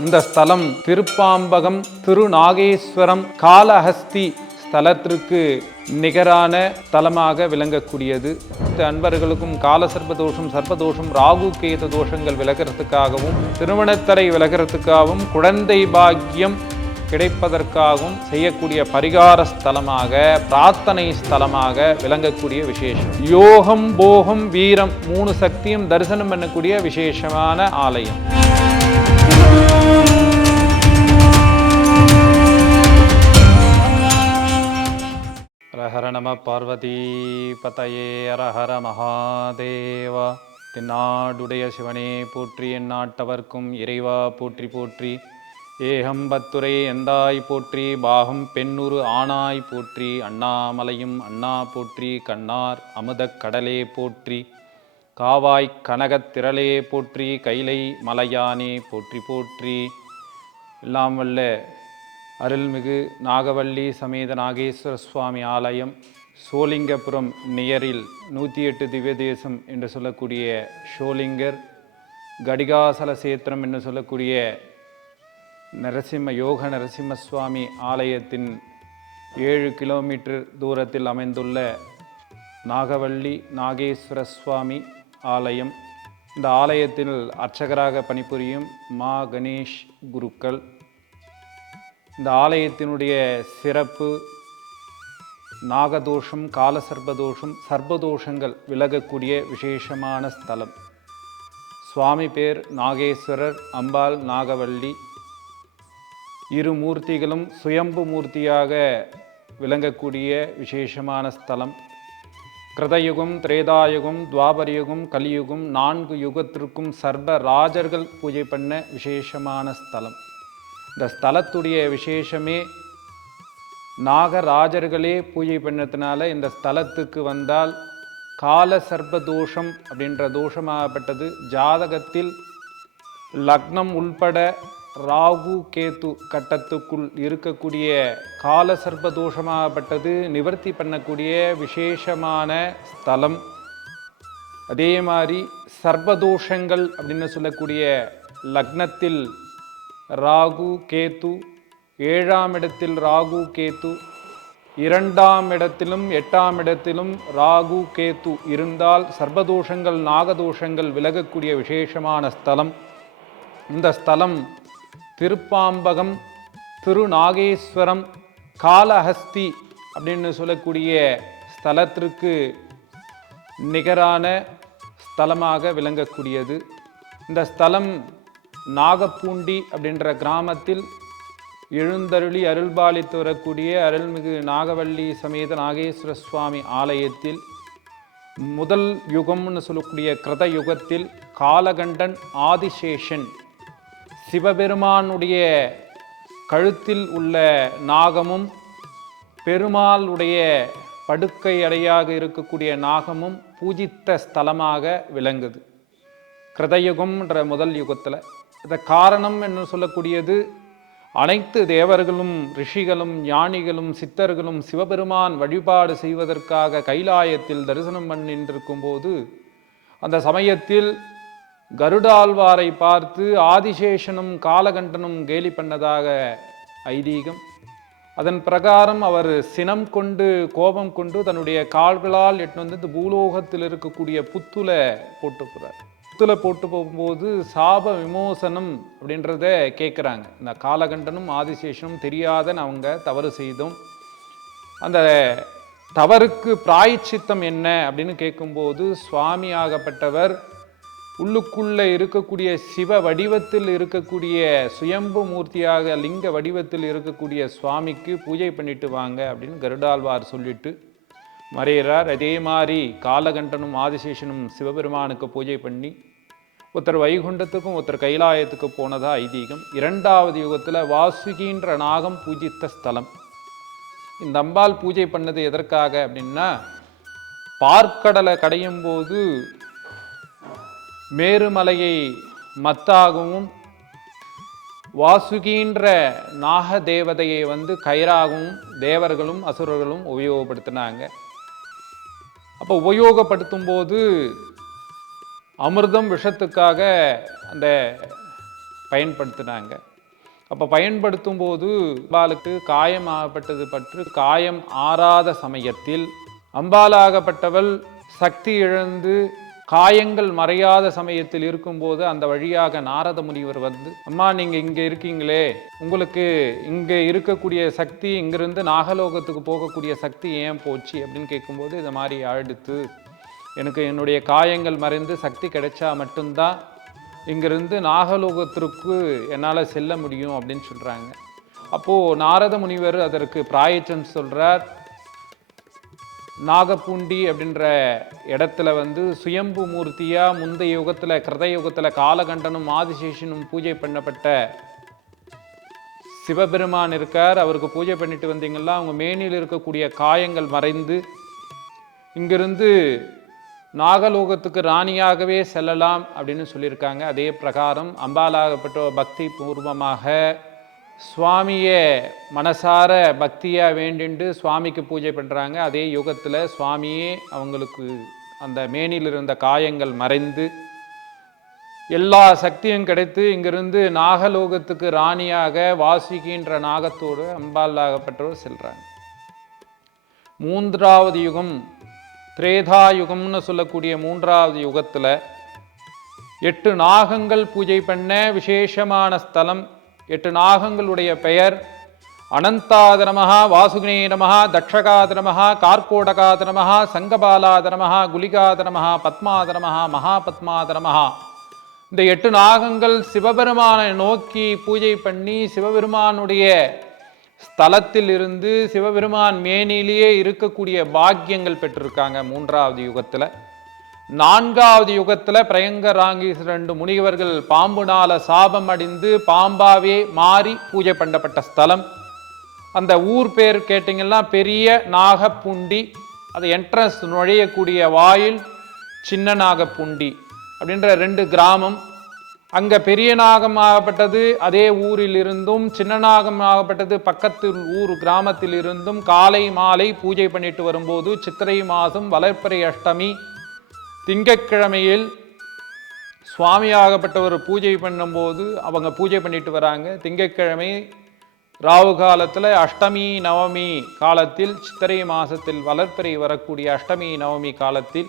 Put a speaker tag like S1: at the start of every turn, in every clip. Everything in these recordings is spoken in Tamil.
S1: இந்த ஸ்தலம் திருப்பாம்பகம் திருநாகேஸ்வரம் காலஹஸ்தி ஸ்தலத்திற்கு நிகரான ஸ்தலமாக விளங்கக்கூடியது. அன்பர்களுக்கும் கால சர்ப்பதோஷம் சர்ப்பதோஷம் ராகு கேது தோஷங்கள் விலகிறதுக்காகவும் திருமணத்தடை விலகிறதுக்காகவும் குழந்தை பாக்கியம் கிடைப்பதற்காகவும் செய்யக்கூடிய பரிகார ஸ்தலமாக பிரார்த்தனை ஸ்தலமாக விளங்கக்கூடிய விசேஷம். யோகம் போகம் வீரம் மூணு சக்தியும் தரிசனம் பண்ணக்கூடிய விசேஷமான ஆலயம். ஹரஹர நம பார்வதி பதயே அரஹர மகாதேவா. தென்னாடுடைய சிவனே போற்றி எந்நாட்டவர்க்கும் இறைவா போற்றி போற்றி. ஏகம்பத்துரை எந்தாய் போற்றி பாகம் பெண்ணுரு ஆனாய் போற்றி. அண்ணாமலையும் அண்ணா போற்றி கண்ணார் அமுதக் கடலே போற்றி. காவாய் கனகத் திரளே போற்றி கைலை மலையானே போற்றி போற்றி. எல்லாம் வல்ல அருள்மிகு நாகவல்லி சமேத நாகேஸ்வர சுவாமி ஆலயம் சோலிங்கபுரம் நியரில் நூற்றி எட்டு திவ்ய தேசம் என்று சொல்லக்கூடிய ஷோலிங்கர் கடிகாசல சேத்திரம் என்று சொல்லக்கூடிய நரசிம்ம யோக நரசிம்ம சுவாமி ஆலயத்தின் ஏழு கிலோமீட்டர் தூரத்தில் அமைந்துள்ள நாகவள்ளி நாகேஸ்வர சுவாமி ஆலயம். இந்த ஆலயத்தில் அர்ச்சகராக பணிபுரியும் மா கணேஷ் குருக்கள். இந்த ஆலயத்தினுடைய சிறப்பு நாகதோஷம் காலசர்பதோஷம் சர்பதோஷங்கள் விலகக்கூடிய விசேஷமான ஸ்தலம். சுவாமி பேர் நாகேஸ்வரர் அம்பாள் நாகவள்ளி இரு மூர்த்திகளும் சுயம்பு மூர்த்தியாக விளங்கக்கூடிய விசேஷமான ஸ்தலம். கிருதயுகம் திரேதாயுகம் துவாபரயுகம் கலியுகம் நான்கு யுகத்திற்கும் சர்வ ராஜர்கள் பூஜை பண்ண விசேஷமான ஸ்தலம். இந்த ஸ்தலத்துடைய விசேஷமே நாகராஜர்களே பூஜை பண்ணதுனால இந்த ஸ்தலத்துக்கு வந்தால் கால சர்ப தோஷம் அப்படின்ற தோஷமாகப்பட்டது. ஜாதகத்தில் லக்னம் உள்பட ராகு கேத்து கட்டத்துக்குள் இருக்கக்கூடிய கால சர்ப்பதோஷமாகப்பட்டது நிவர்த்தி பண்ணக்கூடிய விசேஷமான ஸ்தலம். அதே மாதிரி சர்வதோஷங்கள் அப்படின்னு சொல்லக்கூடிய லக்னத்தில் ராகு கேத்து ஏழாம் இடத்தில் ராகு கேத்து இரண்டாம் இடத்திலும் எட்டாம் இடத்திலும் ராகு கேத்து இருந்தால் சர்வதோஷங்கள் நாகதோஷங்கள் விலகக்கூடிய விசேஷமான ஸ்தலம். இந்த ஸ்தலம் திருப்பாம்பகம் திருநாகேஸ்வரம் காலஹஸ்தி அப்படின்னு சொல்லக்கூடிய ஸ்தலத்திற்கு நிகரான ஸ்தலமாக விளங்கக்கூடியது. இந்த ஸ்தலம் நாகப்பூண்டி அப்படின்ற கிராமத்தில் எழுந்தருளி அருள்பாலித்து வரக்கூடிய அருள்மிகு நாகவல்லி சமேத நாகேஸ்வர சுவாமி ஆலயத்தில் முதல் யுகம்னு சொல்லக்கூடிய கிருத யுகத்தில் காலகண்டன் ஆதிசேஷன் சிவபெருமானுடைய கழுத்தில் உள்ள நாகமும் பெருமாளுடைய படுக்கை அடையாக இருக்கக்கூடிய நாகமும் பூஜித்த ஸ்தலமாக விளங்குது. கிருதயுகம்ன்ற முதல் யுகத்தில். இந்த காரணம் என்று சொல்லக்கூடியது அனைத்து தேவர்களும் ரிஷிகளும் ஞானிகளும் சித்தர்களும் சிவபெருமான் வழிபாடு செய்வதற்காக கைலாயத்தில் தரிசனம் பண்ணின்றிருக்கும் போது அந்த சமயத்தில் கருடாழ்வாரை பார்த்து ஆதிசேஷனும் காலகண்டனும் கேலி பண்ணதாக ஐதீகம். அதன் பிரகாரம் அவர் சினம் கொண்டு கோபம் கொண்டு தன்னுடைய கால்களால் எட்டு வந்து இந்த பூலோகத்தில் இருக்கக்கூடிய புத்துல போட்டுக்கிறார் புத்துல போட்டு போகும்போது சாப விமோசனம் அப்படின்றத கேட்குறாங்க இந்த காலகண்டனும் ஆதிசேஷனும் தெரியாத அவங்க தவறு செய்தோம் அந்த தவறுக்கு பிராய்ச்சித்தம் என்ன அப்படின்னு கேட்கும்போது சுவாமி ஆகப்பட்டவர் உள்ளுக்குள்ளே இருக்கக்கூடிய சிவ வடிவத்தில் இருக்கக்கூடிய சுயம்பு மூர்த்தியாக லிங்க வடிவத்தில் இருக்கக்கூடிய சுவாமிக்கு பூஜை பண்ணிட்டு வாங்க அப்படின்னு கருடாழ்வார் சொல்லிட்டு மறையிறார். அதே மாதிரி காலகண்டனும் ஆதிசேஷனும் சிவபெருமானுக்கு பூஜை பண்ணி ஒருத்தர் வைகுண்டத்துக்கும் ஒருத்தர் கைலாயத்துக்கு போனதா ஐதீகம். இரண்டாவது யுகத்தில் வாசுகின்ற நாகம் பூஜித்த ஸ்தலம். இந்த அம்பாள் பூஜை பண்ணது எதற்காக அப்படின்னா பார்க்கடலை கடையும் போது மேருமலையை மத்தாகவும் வாசுகின்ற நாக தேவதையை வந்து கயிறாகவும் தேவர்களும் அசுரர்களும் உபயோகப்படுத்தினாங்க. அப்போ உபயோகப்படுத்தும் போது அமிர்தம் விஷத்துக்காக அந்த பயன்படுத்தினாங்க. அப்போ பயன்படுத்தும் போது அம்பாளுக்கு காயம் ஆகப்பட்டது பற்று காயம் ஆறாத சமயத்தில் அம்பாலாகப்பட்டவள் சக்தி இழந்து காயங்கள் மறையாத சமயத்தில் இருக்கும்போது அந்த வழியாக நாரத முனிவர் வந்து அம்மா நீங்கள் இங்கே இருக்கீங்களே. உங்களுக்கு இங்கே இருக்கக்கூடிய சக்தி இங்கிருந்து நாகலோகத்துக்கு போகக்கூடிய சக்தி ஏன் போச்சு? அப்படின்னு கேட்கும்போது இதை மாதிரி அடுத்து எனக்கு என்னுடைய காயங்கள் மறைந்து சக்தி கிடைச்சா மட்டும்தான் இங்கிருந்து நாகலோகத்திற்கு என்னால் செல்ல முடியும் அப்படின்னு சொல்கிறாங்க அப்போது நாரத முனிவர் அதற்கு பிராயச்சம் சொல்கிறார் நாகப்பூண்டி அப்படின்ற இடத்துல வந்து சுயம்பு மூர்த்தியாக முந்தைய யுகத்தில் கிருத யுகத்தில் காலகண்டனும் ஆதிசேஷனும் பூஜை பண்ணப்பட்ட சிவபெருமான் இருக்கார். அவருக்கு பூஜை பண்ணிட்டு வந்தீங்கன்னா அவங்க மேனியில் இருக்கக்கூடிய காயங்கள் மறைந்து இங்கிருந்து நாகலோகத்துக்கு ராணியாகவே செல்லலாம் அப்படின்னு சொல்லியிருக்காங்க. அதே பிரகாரம் அம்பாலாகப்பட்ட பக்தி பூர்வமாக சுவாமியை மனசார பக்தியாக வேண்டிண்டு சுவாமிக்கு பூஜை பண்ணுறாங்க அதே யுகத்தில் சுவாமியே அவங்களுக்கு அந்த மேனியில் இருந்த காயங்கள் மறைந்து எல்லா சக்தியும் கிடைத்து இங்கிருந்து நாகலோகத்துக்கு ராணியாக வாசிக்கின்ற நாகத்தோடு அம்பாலாகப்பட்டவர் செல்கிறாங்க மூன்றாவது யுகம் திரேதா யுகம்னு சொல்லக்கூடிய மூன்றாவது யுகத்தில் எட்டு நாகங்கள் பூஜை பண்ண விசேஷமான ஸ்தலம் எட்டு நாகங்களுடைய பெயர். அனந்தாத நமஹ வாசுகினே நமஹ தட்சகாத நமஹ கார்கோடகாத நமஹ சங்கபாலாத குலிகாத பத்மாத மகாபத்மாத இந்த எட்டு நாகங்கள் சிவபெருமானை நோக்கி பூஜை பண்ணி சிவபெருமானுடைய ஸ்தலத்தில் இருந்து சிவபெருமான் மேனிலேயே இருக்கக்கூடிய பாக்கியங்கள் பெற்றிருக்காங்க மூன்றாவது யுகத்தில். நான்காவது யுகத்தில் பிரயங்கராங்கி ரெண்டு முனிவர்கள் பாம்புனால சாபம் அடைந்து பாம்பாவே மாறி பூஜை பண்ணப்பட்ட ஸ்தலம். அந்த ஊர் பேர் கேட்டிங்கன்னா பெரிய நாகப்புண்டி அது என்ட்ரன்ஸ் நுழையக்கூடிய வாயில் சின்ன நாகப்புண்டி அப்படின்ற ரெண்டு கிராமம். அங்கே பெரிய நாகம் ஆகப்பட்டது அதே ஊரில் இருந்தும் சின்ன நாகம் ஆகப்பட்டது பக்கத்து ஊர் கிராமத்தில் இருந்தும் காலை மாலை பூஜை பண்ணிட்டு வரும்போது சித்திரை மாதம் வளர்ப்பறை அஷ்டமி திங்கட்கிழமையில் சுவாமியாகப்பட்டவர் பூஜை பண்ணும்போது அவங்க பூஜை பண்ணிட்டு வராங்க. திங்கட்கிழமை ராவு காலத்தில் அஷ்டமி நவமி காலத்தில் சித்திரை மாதத்தில் வளர்ப்பிறை வரக்கூடிய அஷ்டமி நவமி காலத்தில்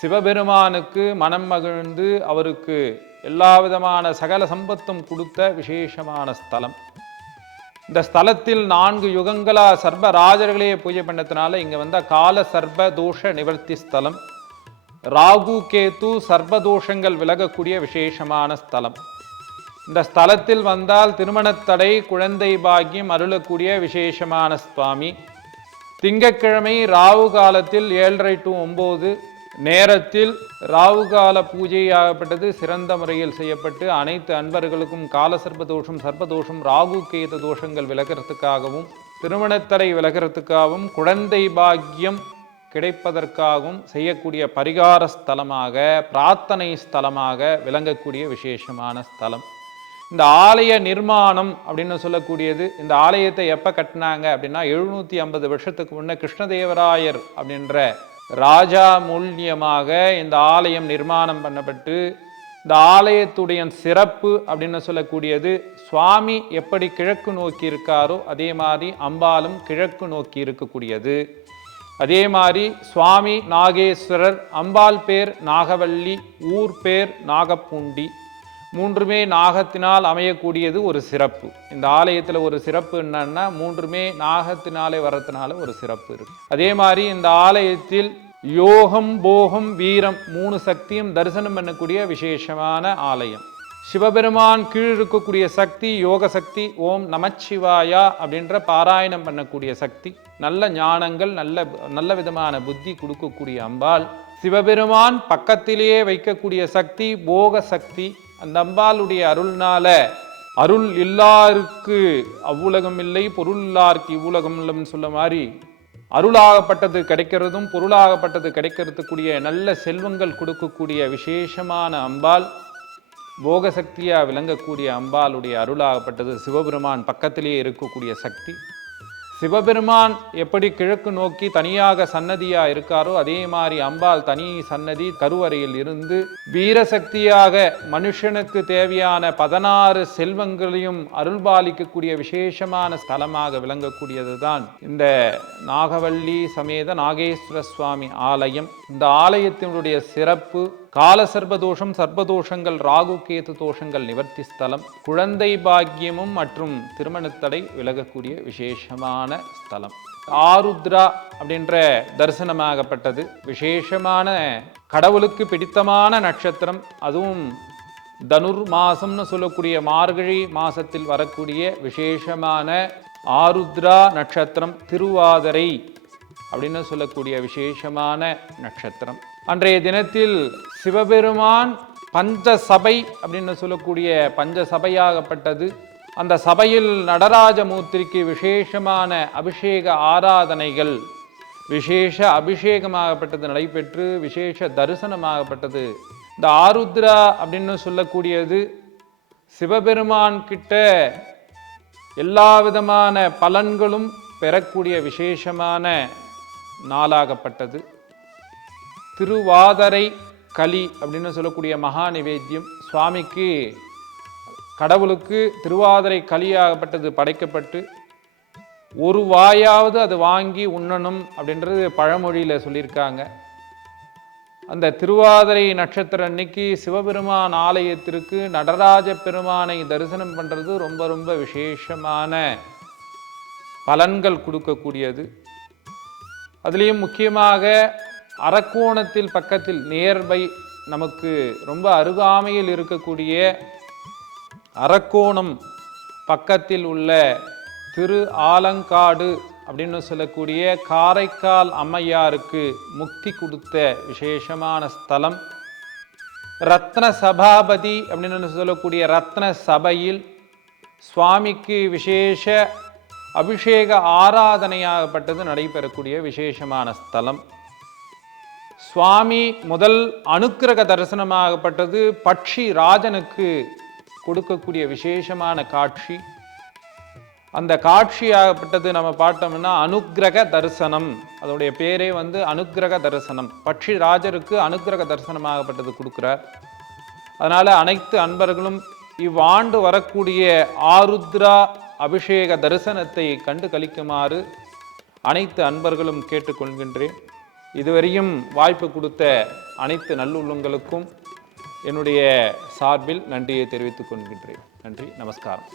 S1: சிவபெருமானுக்கு மனம் மகிழ்ந்து அவருக்கு எல்லா விதமான சகல சம்பத்தும் கொடுத்த விசேஷமான ஸ்தலம். இந்த ஸ்தலத்தில் நான்கு யுகங்களா சர்ப ராஜர்களையே பூஜை பண்ணதுனால இங்கே வந்த கால சர்ப தோஷ நிவர்த்தி ஸ்தலம். ராகு கேத்து சர்பதோஷங்கள் விலகக்கூடிய விசேஷமான ஸ்தலம். இந்த ஸ்தலத்தில் வந்தால் திருமணத்தடை குழந்தை பாக்கியம் அருளக்கூடிய விசேஷமான சுவாமி. திங்கக்கிழமை ராவு காலத்தில் ஏழரை டு ஒம்பது. நேரத்தில் ராவு கால பூஜையாகப்பட்டது சிறந்த முறையில் செய்யப்பட்டு அனைத்து அன்பர்களுக்கும் கால சர்பதோஷம் சர்பதோஷம் ராகு கேது தோஷங்கள் விலகிறதுக்காகவும் திருமணத்தடை விலகிறதுக்காகவும் குழந்தை பாக்கியம் கிடைப்பதற்காகவும் செய்யக்கூடிய பரிகார ஸ்தலமாக பிரார்த்தனை ஸ்தலமாக விளங்கக்கூடிய விசேஷமான ஸ்தலம். இந்த ஆலய நிர்மாணம் அப்படின்னு சொல்லக்கூடியது இந்த ஆலயத்தை எப்போ கட்டினாங்க அப்படின்னா எழுநூற்றி ஐம்பது வருஷத்துக்கு முன்னே கிருஷ்ணதேவராயர் அப்படின்ற ராஜா மூல்யமாக இந்த ஆலயம் நிர்மாணம் பண்ணப்பட்டு இந்த ஆலயத்துடைய சிறப்பு அப்படின்னு சொல்லக்கூடியது சுவாமி எப்படி கிழக்கு நோக்கி இருக்காரோ அதே மாதிரி அம்பாலும் கிழக்கு நோக்கி இருக்கக்கூடியது. அதே மாதிரி சுவாமி நாகேஸ்வரர் அம்பாள் பேர் நாகவல்லி ஊர் பேர் நாகப்பூண்டி. மூன்றுமே நாகத்தினால் அமையக்கூடியது ஒரு சிறப்பு. இந்த ஆலயத்தில் ஒரு சிறப்பு என்னன்னா மூன்றுமே நாகத்தினாலே வரத்தினால ஒரு சிறப்பு இருக்கு. அதே மாதிரி இந்த ஆலயத்தில் யோகம் போகம் வீரம் மூணு சக்தியும் தரிசனம் பண்ணக்கூடிய விசேஷமான ஆலயம். சிவபெருமான் கீழ் இருக்கக்கூடிய சக்தி யோக சக்தி ஓம் நமச்சிவாயா அப்படின்ற பாராயணம் பண்ணக்கூடிய சக்தி நல்ல ஞானங்கள் நல்ல நல்ல விதமான புத்தி கொடுக்கக்கூடிய அம்பாள் சிவபெருமான் பக்கத்திலேயே வைக்கக்கூடிய சக்தி போக சக்தி அந்த அம்பாளுடைய அருள்னால அருள் இல்லாருக்கு அவ்வுலகம் இல்லை பொருள் இல்லாருக்கு இவ்வுலகம் இல்லைன்னு சொல்ல மாதிரி அருளாகப்பட்டது கிடைக்கிறதும் பொருளாகப்பட்டது கிடைக்கிறதுக்குரிய நல்ல செல்வங்கள் கொடுக்கக்கூடிய விசேஷமான அம்பாள் போகசக்தியாக விளங்கக்கூடிய அம்பாளுடைய அருளாகப்பட்டது சிவபெருமான் பக்கத்திலேயே இருக்கக்கூடிய சக்தி. சிவபெருமான் எப்படி கிழக்கு நோக்கி தனியாக சன்னதியாக இருக்காரோ அதே மாதிரி அம்பாள் தனி சன்னதி கருவறையில் இருந்து வீரசக்தியாக மனுஷனுக்கு தேவையான பதினாறு செல்வங்களையும் அருள்பாலிக்கக்கூடிய விசேஷமான ஸ்தலமாக விளங்கக்கூடியது தான் இந்த நாகவள்ளி சமேத நாகேஸ்வர சுவாமி ஆலயம். இந்த ஆலயத்தினுடைய சிறப்பு கால சர்பதோஷம் சர்பதோஷங்கள் ராகு கேது தோஷங்கள் நிவர்த்தி ஸ்தலம் குழந்தை பாக்கியமும் மற்றும் திருமணத்தடை விலகக்கூடிய விசேஷமான ஸ்தலம். ஆருத்ரா அப்படின்ற தரிசனமாகப்பட்டது. விசேஷமான கடவுளுக்கு பிடித்தமான நட்சத்திரம். அதுவும் தனுர் மாசம்னு சொல்லக்கூடிய மார்கழி மாசத்தில் வரக்கூடிய விசேஷமான ஆருத்ரா நட்சத்திரம் திருவாதிரை அப்படின்னு சொல்லக்கூடிய விசேஷமான நட்சத்திரம். அன்றைய தினத்தில் சிவபெருமான் பஞ்ச சபை அப்படின்னு சொல்லக்கூடிய பஞ்ச சபையாகப்பட்டது அந்த சபையில் நடராஜமூர்த்திக்கு விசேஷமான அபிஷேக ஆராதனைகள் விசேஷ அபிஷேகமாகப்பட்டது நடைபெற்று விசேஷ தரிசனமாகப்பட்டது. இந்த ஆருத்ரா அப்படின்னு சொல்லக்கூடியது சிவபெருமான் கிட்ட எல்லா விதமான பலன்களும் பெறக்கூடிய விசேஷமான நாளாகப்பட்டது. திருவாதரை களி அப்படின்னு சொல்லக்கூடிய மகா நிவேத்தியம் சுவாமிக்கு கடவுளுக்கு திருவாதிரை களியாகப்பட்டது படைக்கப்பட்டு ஒரு வாயாவது அது வாங்கி உண்ணணும் அப்படின்றது பழமொழியில் சொல்லியிருக்காங்க. அந்த திருவாதிரை நட்சத்திரம் அன்னைக்கு சிவபெருமான் ஆலயத்திற்கு நடராஜ பெருமானை தரிசனம் பண்ணுறது ரொம்ப ரொம்ப விசேஷமான பலன்கள் கொடுக்கக்கூடியது. அதுலேயும் முக்கியமாக அரக்கோணத்தில் பக்கத்தில் நியர்பை நமக்கு ரொம்ப அருகாமையில் இருக்கக்கூடிய அரக்கோணம் பக்கத்தில் உள்ள திரு ஆலங்காடு அப்படின்னு சொல்லக்கூடிய காரைக்கால் அம்மையாருக்கு முக்தி கொடுத்த விசேஷமான ஸ்தலம். ரத்ன சபாபதி அப்படின்னு சொல்லக்கூடிய ரத்ன சபையில் சுவாமிக்கு விசேஷ அபிஷேக ஆராதனையாகப்பட்டது நடைபெறக்கூடிய விசேஷமான ஸ்தலம். சுவாமி முதல் அனுக்கிரக தரிசனமாகப்பட்டது பட்சி ராஜனுக்கு கொடுக்கக்கூடிய விசேஷமான காட்சி. அந்த காட்சியாகப்பட்டது நம்ம பார்த்தோம்னா அனுக்கிரக தரிசனம். அதோடைய பேரே வந்து அனுக்கிரக தரிசனம். பட்சி ராஜருக்கு அனுக்கிரக தரிசனமாகப்பட்டது கொடுக்குறார். அதனால் அனைத்து அன்பர்களும் இவ்வாண்டு வரக்கூடிய ஆருத்ரா அபிஷேக தரிசனத்தை கண்டு கழிக்குமாறு அனைத்து அன்பர்களும் கேட்டுக்கொள்கின்றேன். இதுவரையும் வாய்ப்பு கொடுத்த அனைத்து நல்லுள்ளங்களுக்கும் என்னுடைய சார்பில் நன்றியை தெரிவித்துக் கொள்கின்றேன். நன்றி நமஸ்காரம்.